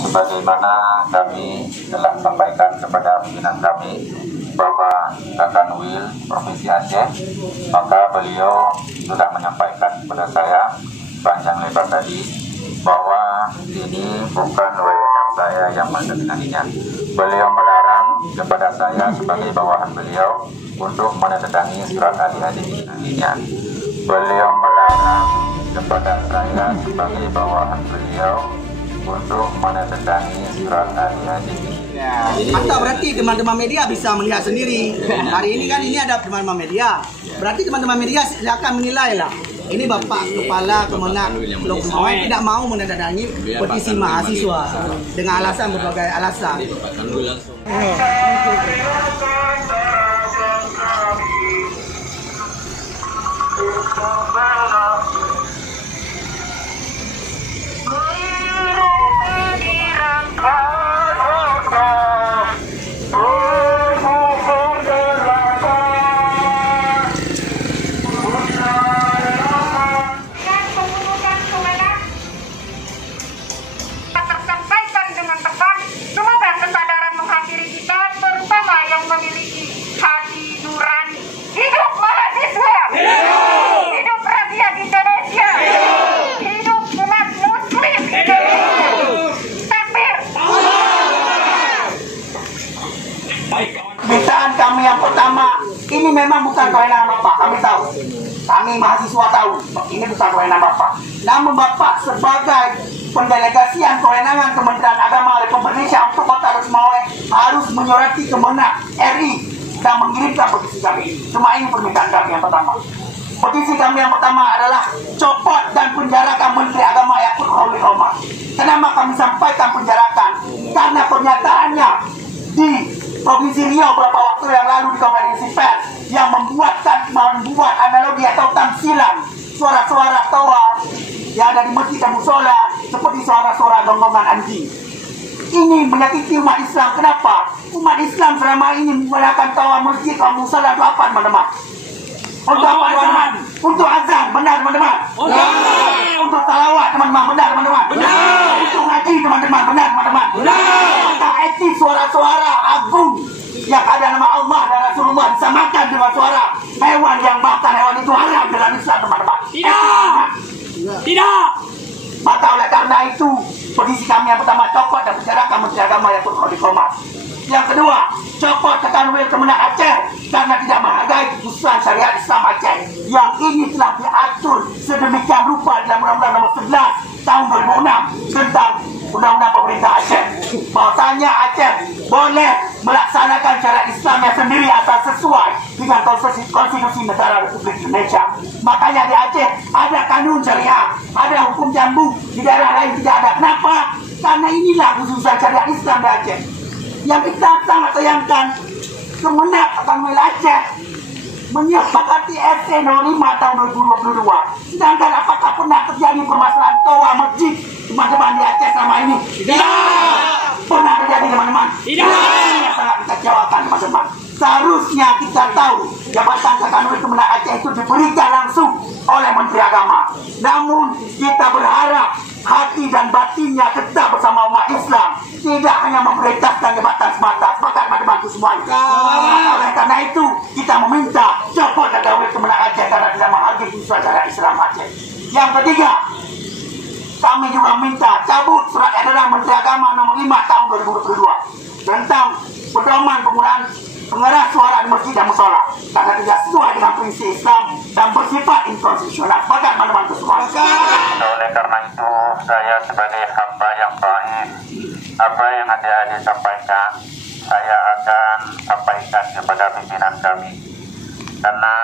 sebagaimana kami telah sampaikan kepada pimpinan kami Bapak Kakanwil Provinsi Aceh, maka beliau sudah menyampaikan kepada saya panjang lebar tadi bahwa ini bukan wewenang saya yang menandatanganinya. Beliau melarang kepada saya sebagai bawahan beliau untuk menandatangani surat adik-adik ini. Beliau melarang kepada saya sebagai bawahan beliau untuk menandatangani surat adik-adik ini. Atau berarti teman-teman media bisa melihat sendiri. Hari ini kan ini ada teman-teman media. Berarti teman-teman media silakan menilai lah. Ini Bapak Kepala Kemenak Lok Semawe tidak mau menandatangani petisi mahasiswa dengan alasan berbagai alasan. Permintaan kami yang pertama, ini memang bukan kewenangan Bapak, kami tahu. Kami mahasiswa tahu, ini bukan kewenangan Bapak. Namun Bapak sebagai pendelegasian kewenangan Kementerian Agama Republik Indonesia untuk Kota Lok Semawe harus menyurati Kemenak RI dan mengirimkan petisi kami. Cuma ini permintaan kami yang pertama. Petisi kami yang pertama adalah copot dan penjarakan Menteri Agama Yakut Khalil Omar. Kenapa kami sampaikan penjarakan? Karena pernyataannya di Provinsi Riau beberapa waktu yang lalu di konferensi pers yang membuat analogi atau tamsilan suara-suara tawa yang ada di masjid dan musola seperti suara-suara gongongan anjing. Ini menyakiti umat Islam. Kenapa? Umat Islam selama ini menggunakan tawa masjid dan musola itu apa, teman-teman? Untuk apa, teman-teman? Untuk azan, benar, teman-teman? Untuk salawat, teman-teman, benar, teman-teman? Untuk ngaji, teman-teman, benar, teman-teman? Maka etis suara-suara agung yang ada nama Allah dan Rasulullah disamakan dengan suara hewan yang bahkan hewan itu haram dalam Islam, teman-teman. Tidak. Maka oleh karena itu posisi kami yang pertama copot dan penjarakan Menteri Agama Yakut Khalil Omar. Yang kedua, copot Kakanwil Kemenak Aceh karena tidak menghargai keputusan syariat Islam Aceh yang ini telah diatur sedemikian rupa dalam Undang-Undang Nomor 11 Tahun 2006 tentang Undang-Undang Pemerintah Aceh. Bahwasanya Aceh boleh melaksanakan syariat Islamnya sendiri asal sesuai dengan konstitusi negara Republik Indonesia. Makanya di Aceh ada kanun syariah, ada hukum jambu, di daerah lain tidak ada. Kenapa? Karena inilah khususan syariat Islam di Aceh. Yang kita sangat sayangkan, Kemenak Kakanwil Aceh menyepakati SC No. 5 tahun 2022. Sedangkan apakah pernah terjadi permasalahan toa masjid teman-teman di Aceh selama ini? Tidak. Pernah terjadi, teman-teman? Tidak. Ini sangat dikecewakan, teman-teman. Seharusnya kita tahu jabatan Kakanwil Kemenak Aceh itu diberikan langsung oleh Menteri Agama. Namun kita berharap hati dan batinnya tetap bersama umat Islam, tidak hanya memerintahkan jabatan semata sebagai teman-temanku semuanya. Oleh karena itu kita meminta copot Kakanwil Kemenak Aceh karena tidak menghargai keputusan syariat Islam Aceh. Yang ketiga, kami juga minta cabut surat edaran Menteri Agama Nomor 5 Tahun 2022 tentang pedoman penggunaan pengeras suara di masjid dan musola karena tidak sesuai dengan prinsip Islam dan bersifat inkonstitusional. Bahkan teman-teman semua. Oleh karena itu saya sebagai hamba yang baik, apa yang adik-adik sampaikan saya akan sampaikan kepada pimpinan kami karena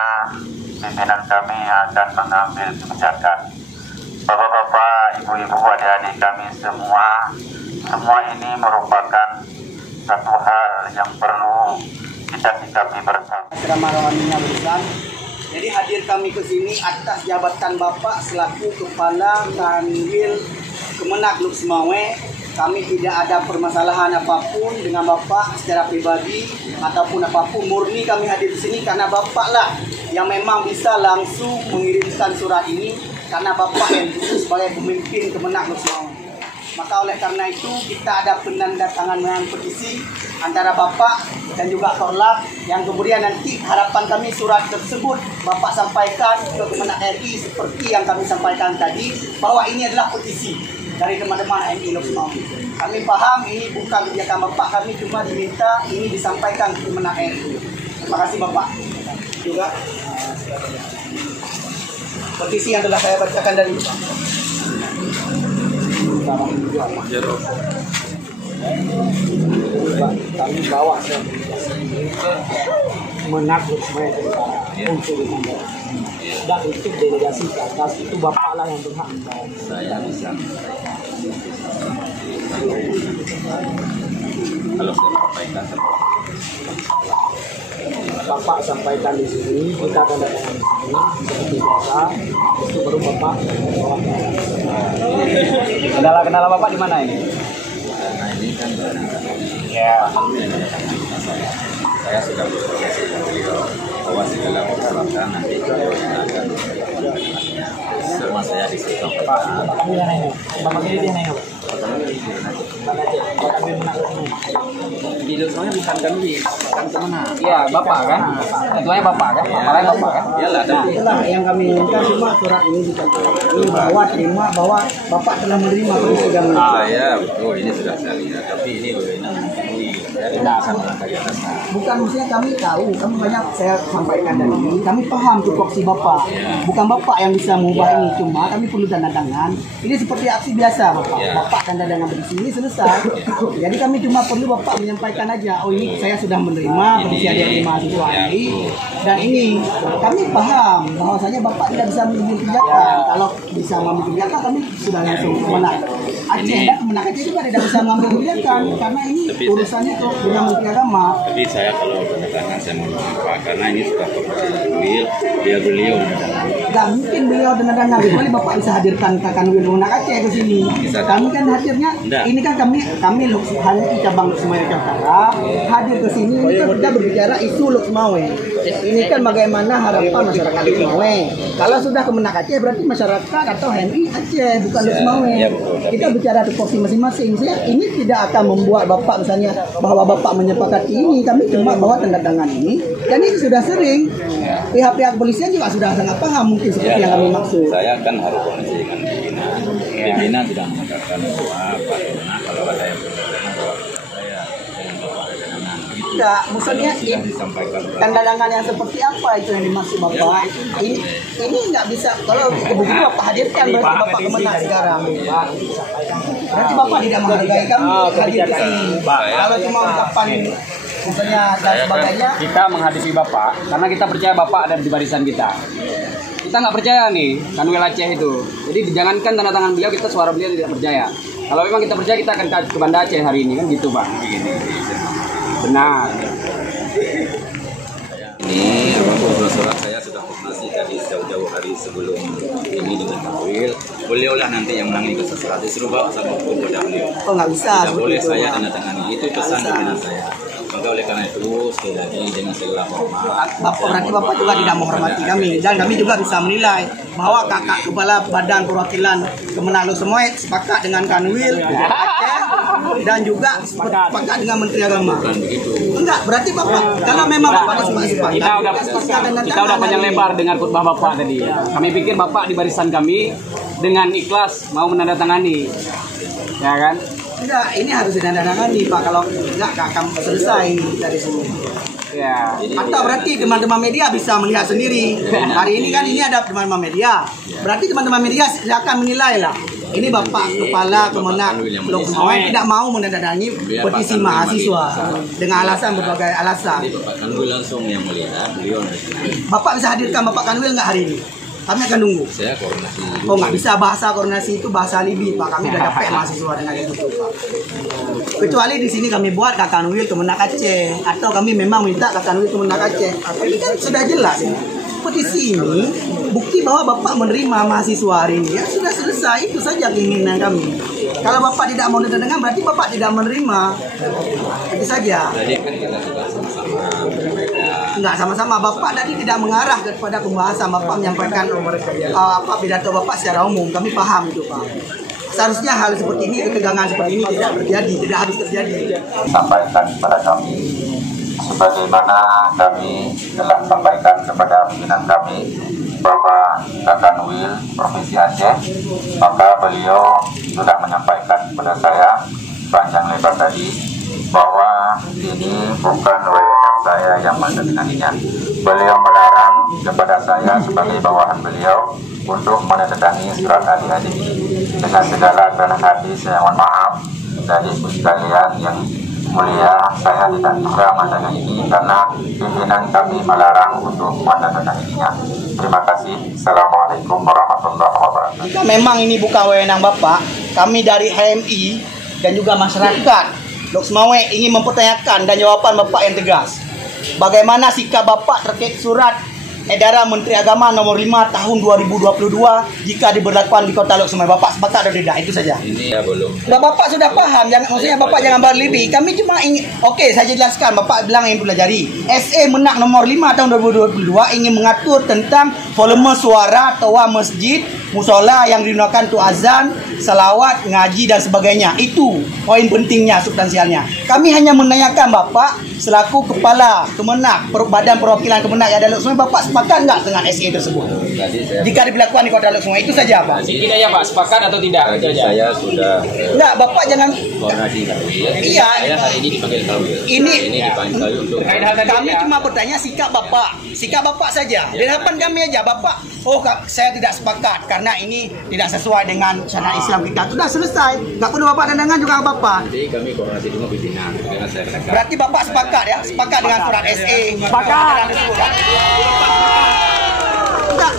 pimpinan kami akan mengambil kebijakan. Bapak-bapak, ibu-ibu, adik-adik kami semua ini merupakan satu hal yang perlu kita sikapi bersama. Jadi hadir kami ke sini atas jabatan Bapak selaku Kepala Kanwil Kemenak Lok Semawe. Kami tidak ada permasalahan apapun dengan Bapak secara pribadi ataupun apapun. Murni kami hadir di sini karena Bapak lah yang memang bisa langsung mengirimkan surat ini karena Bapak yang duduk sebagai pemimpin Kemenak Lok Semawe. Maka oleh karena itu kita ada penandatanganan petisi antara Bapak dan juga Korlap, yang kemudian nanti harapan kami surat tersebut Bapak sampaikan ke Kemenak RI seperti yang kami sampaikan tadi, bahwa ini adalah petisi dari teman-teman MI Lok Sumawe. Kami paham ini bukan kebijakan Bapak, kami cuma diminta ini disampaikan ke Kemenak RI. Terima kasih Bapak. Juga petisi yang telah saya bacakan dari Bapak. Kami bawa menakut supaya untuk ditambah. Dan itu delegasi ke atas itu Bapak lah yang berhak. Saya bisa kalau saya sampaikan Bapak sampaikan di sini, kita akan datang di sini seperti biasa. Itu baru Bapak. Kendala Bapak di mana ini? karena ini kan Ya. saya sudah berkoordinasi dengan beliau bahwa segala persyaratan nanti beliau yang akan semua saya disitu. Pak, kami yang naik. Bapak ini dia naik. Video soalnya bukan kami, bukan kemana? Iya, Bapak kan? Ketuanya Bapak kan? Kepalanya Bapak kan? Iyalah, tapi Itulah yang kami inginkan, cuma surat ini ini bahwa terima bahwa Bapak telah menerima petisi kami. saya betul ini sudah saya lihat, tapi ini dari dasar dari atas. Bukan, maksudnya kami tahu, kami banyak saya sampaikan tadi, kami paham tupoksi Bapak. Bukan Bapak yang bisa mengubah ini, cuma kami perlu tanda tangan. Ini seperti aksi biasa Bapak. Bapak tanda tangan di sini selesai. Jadi kami cuma perlu Bapak menyampaikan aja, oh ini saya sudah menerima petisi adik-adik mahasiswa ini. Dan ini kami paham bahwasanya Bapak tidak bisa mengambil kebijakan. Kalau bisa mengambil kebijakan kami sudah langsung Kemenak Aceh, dan Kemenak Aceh juga tidak bisa mengambil kebijakan karena ini urusannya ke dengan Menteri Agama. Tapi saya kalau katakan saya mau Pak, karena ini sudah Kanwil, beliau Gak mungkin beliau dengan kecuali Bapak bisa hadirkan Kanwil Kemenak Aceh ke sini. Kami kan hadirnya, ini kan kami Lok Sumawe cabang Lok Sumawe Utara hadir ke sini. Ini kan kita berbicara isu Lok Sumawe. Ini kan bagaimana harapan masyarakat Lok Sumawe. Kalau sudah Kemenak Aceh berarti masyarakat atau HMI Aceh, bukan Lok Sumawe. Kita bicara tupoksi masing-masing. Ini tidak akan membuat Bapak misalnya bahwa Bapak menyepakati ini. Kami cuma bawa tanda tangan ini. Dan ini sudah sering. Pihak-pihak kepolisian juga sudah sangat paham mungkin seperti yang kami maksud. Saya kan harus koordinasi dengan pimpinan. Pimpinan tidak mengatakan bahwa Pak Kemenak kalau ada yang berkaitan bahwa saya dengan Bapak ketenangan. Enggak, maksudnya Sudah disampaikan. tanda tangan yang seperti apa itu yang dimaksud Bapak? Ini nggak bisa, kalau begitu Bapak hadirkan berarti Bapak Kemenak sekarang. Berarti Bapak tidak menghargai kami hadir di sini. Kalau cuma ungkapan misalnya dan sebagainya. Kita menghadapi Bapak karena kita percaya Bapak ada di barisan kita. Kita nggak percaya nih Kanwil Aceh itu. Jadi jangankan tanda tangan beliau, kita suara beliau tidak percaya. Kalau memang kita percaya, kita akan ke Banda Aceh hari ini kan gitu Pak. Benar. Ini surat saya sudah koordinasi tadi jauh-jauh hari sebelum ini dengan Kanwil. Beliaulah nanti yang menangani kasus surat disuruh bawa sama hukum kepada beliau. Oh nggak bisa. Tidak boleh saya tanda tangani, itu pesan pimpinan saya. Maka oleh karena itu sekali lagi dengan segala hormat. Berarti Bapak juga tidak menghormati kami, dan kami juga bisa menilai bahwa kakak kepala Badan Perwakilan Kemenak Lok Sumawe sepakat dengan Kanwil Aceh dan juga sepakat dengan Menteri Agama. Bukan begitu. Enggak, berarti Bapak kalau memang Bapak sepakat. Kita udah panjang lebar dengar khutbah Bapak tadi. Kami pikir Bapak di barisan kami dengan ikhlas mau menandatangani. Ya kan? Enggak, ini harus ditandatangani Pak. Kalau enggak akan selesai dari sini. Ya. Atau berarti teman-teman media bisa melihat sendiri. Hari ini kan ini ada teman-teman media. Berarti teman-teman media silakan menilai lah. Ini Bapak Kepala Kemenak Lok Sumawe tidak mau menandatangani petisi mahasiswa dengan alasan berbagai alasan. Jadi Bapak Kanwil langsung yang melihat, beliau nanti. Bapak bisa hadirkan Bapak Kanwil nggak hari ini? Kami akan nunggu. Saya koordinasi. Oh nggak bisa, bahasa koordinasi itu bahasa alibi Pak. Kami udah capek mahasiswa dengan itu Pak. Kecuali di sini kami buat Kak Kanwil Kemenak Aceh, atau kami memang minta Kak Kanwil Kemenak Aceh. Ini kan sudah jelas ini. Petisi ini bukti bahwa Bapak menerima mahasiswa hari ini. Ya sudah selesai, itu saja keinginan kami. Kalau Bapak tidak mau didengar berarti Bapak tidak menerima. Itu saja. Jadi kan kita sudah sama-sama menyampaikan. Enggak, sama-sama. Bapak tadi tidak mengarah kepada pembahasan. Bapak menyampaikan pidato Bapak secara umum. Kami paham itu Pak. seharusnya hal seperti ini, ketegangan seperti ini tidak terjadi, tidak harus terjadi. Sampaikan kepada kami, sebagaimana kami telah sampaikan kepada pimpinan kami, Bapak Kakanwil Provinsi Aceh, maka beliau sudah menyampaikan kepada saya panjang lebar tadi bahwa ini bukan wewenang saya yang menanganinya. Beliau melarang kepada saya sebagai bawahan beliau untuk menandatangani surat adik-adik ini. Dengan segala kerendahan hati saya mohon maaf dari ibu sekalian yang mulia, saya tidak bisa menandatangani ini karena pimpinan kami melarang untuk menandatangani-nya. Terima kasih. Assalamualaikum warahmatullahi wabarakatuh. Jika memang ini bukan wewenang Bapak, kami dari HMI dan juga masyarakat Lok Sumawe ingin mempertanyakan dan jawaban Bapak yang tegas. Bagaimana sikap Bapak terkait surat edaran Menteri Agama nomor 5 tahun 2022 jika diberlakukan di Kota Lok Sumawe? Bapak sepakat atau tidak? Itu saja. Ini ya belum. Bapak sudah paham, maksudnya Bapak jangan berlebih. Kami cuma ingin, oke, saya jelaskan. Bapak bilang ingin pelajari. SE Menak nomor 5 tahun 2022 ingin mengatur tentang volume suara toa masjid, musola yang digunakan untuk azan, salawat, ngaji dan sebagainya. Itu poin pentingnya, substansialnya. Kami hanya menanyakan Bapak selaku kepala Kemenak, Badan Perwakilan Kemenak yang ada Lok Sumawe, Bapak sepakat nggak dengan SE tersebut? Jika diberlakukan di Kota Lok Sumawe, itu saja Pak. Sedikit aja Pak, sepakat atau tidak? Itu aja. Saya sudah Enggak, Bapak jangan. koordinasi Kanwil. Iya. Saya hari ini dipanggil Kanwil. Ini dipanggil Kanwil untuk kami cuma bertanya sikap Bapak saja. Di hadapan kami aja Bapak. Oh, saya tidak sepakat karena ini tidak sesuai dengan syariat Islam kita. Sudah selesai. Nggak perlu Bapak dandangan juga Bapak. Jadi kami koordinasi dengan pimpinan dengan saya katakan. Berarti Bapak sepakat ya? Sepakat dengan surat SE. Sepakat. Enggak.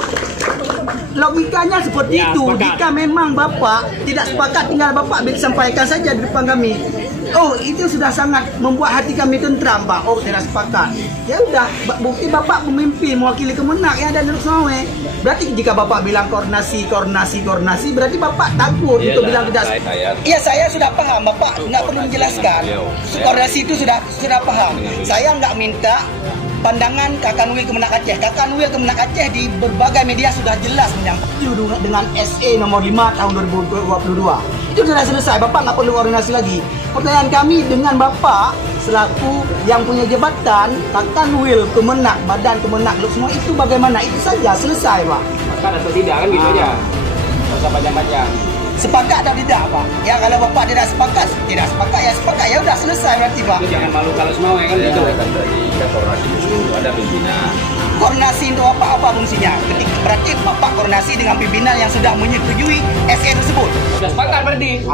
Logikanya seperti itu. Jika memang Bapak tidak sepakat, tinggal Bapak sampaikan saja di depan kami. Oh, itu sudah sangat membuat hati kami tentram, Pak. Oh, tidak sepakat. Ya udah, bukti Bapak pemimpin mewakili Kemenak yang ada di Lok Sumawe. Berarti jika Bapak bilang koordinasi, berarti Bapak takut untuk bilang tidak. Iya, saya sudah paham, Bapak nggak perlu menjelaskan. Koordinasi itu sudah paham. Saya nggak minta pandangan Kakanwil Kemenak Aceh. Kakanwil Kemenak Aceh di berbagai media sudah jelas menyampaikan dengan SE nomor 5 tahun 2022. Itu sudah selesai. Bapak nggak perlu koordinasi lagi. Pertanyaan kami dengan Bapak selaku yang punya jabatan Kakanwil Kemenak, Badan Kemenak Lok Sumawe itu bagaimana? Itu saja, selesai Pak. Sepakat atau tidak kan gitu aja. Nggak usah panjang-panjang. Sepakat atau tidak Pak? Ya kalau Bapak tidak sepakat ya sepakat, ya udah selesai berarti Pak. Itu jangan malu kalau semua kan gitu. Tadi koordinasi dulu ada pimpinan. Koordinasi untuk apa fungsinya? Berarti Bapak koordinasi dengan pimpinan yang sudah menyetujui SE tersebut. Sudah sepakat berarti.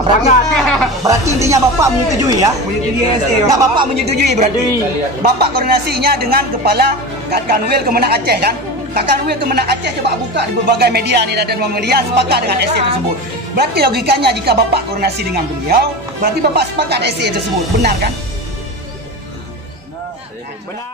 Berarti intinya Bapak menyetujui ya? Menyetujui SE. Nah, Bapak menyetujui berarti. Bapak koordinasinya dengan kepala Kakanwil Kemenak Aceh kan? Kakanwil Kemenak Aceh coba buka di berbagai media nih dan media sepakat dengan SE tersebut. Berarti logikanya jika Bapak koordinasi dengan beliau, berarti Bapak sepakat SE tersebut. Benar kan? Benar.